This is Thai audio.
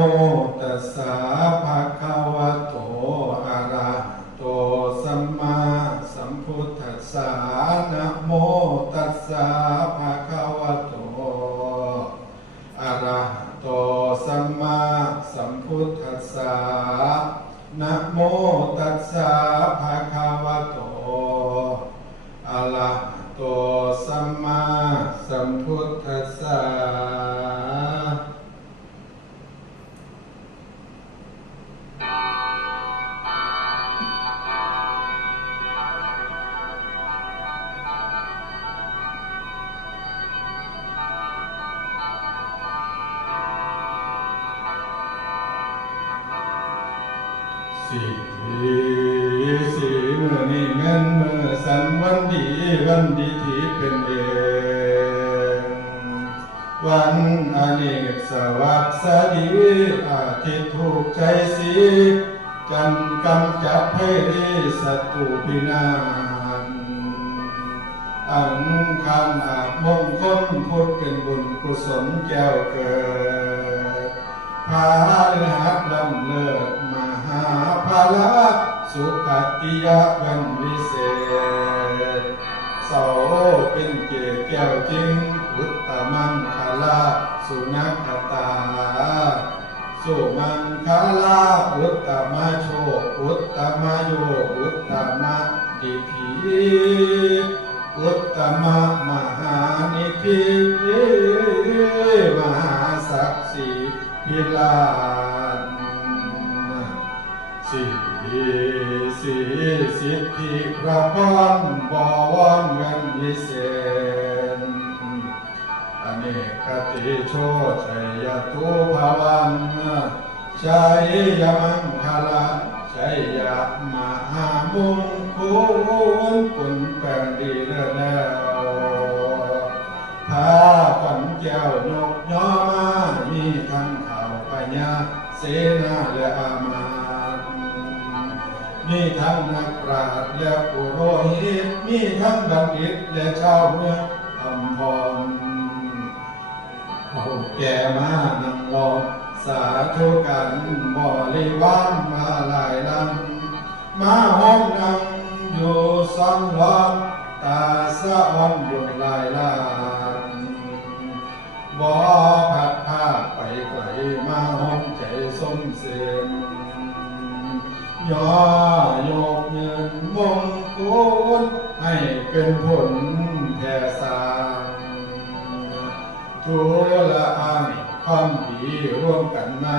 ตัสสะภะคะวะโตอะระหะโตสัมมาสัมพุทธัสสะนะโมตัสสะภะคะวะโตอะระหะโตสัมมาสัมพุทธัสสะนะโมตัสสะภะคะวะโตอะระหะโตสัมมาสัมพุทธัสสะสี่มื้อนี้แม่นมื้อสันวันดีที่เป็นเองวันอเนกสวัสดีอาทิตย์ถูกใจสีจันทร์กำจัดให้ดีศัตรูพินาศอังคารอาจมงคลพุทธเป็นบุญกุศลแก้วเกิดพาฤหัสลำเลิศมหาภาละสุขติยะวันวิเศษเสาเป็นเกศแก้วจริงอุตตมังคลาสุนัขตาสุมังคลาอุตตมะโชอุตตมะโยอุตตมะดิพีอุตตมะมหานิพิมหาศักดิ์ศรีพิลานสิทธิพระพรบวรเงินวิเศษอเนกติโชชัยตุภวันชัยยมังคลาชัยยมหามงคลกุลแปลงดีเลิศแล้วพาฝันแก้วยกย่อมามีทั้งข่าวปัญญาเสนาและอามาตย์มีทั้งนักปราชญ์และปุโรหิตมีทั้งบัณฑิตและชาวเมืองอัมพรเอาแก่มานั่งรอสาธุกันบริวารมาหลายลำมาห้องนั่งอยู่ซ้อนล้อมตาสะอ่อนอยู่หลายล้านบ่พัดพาไปไกลมาห้องใจสมเสนย่อยกเงินมงคลให้เป็นผลแผ่สางทุละอันความดีร่วมกันมา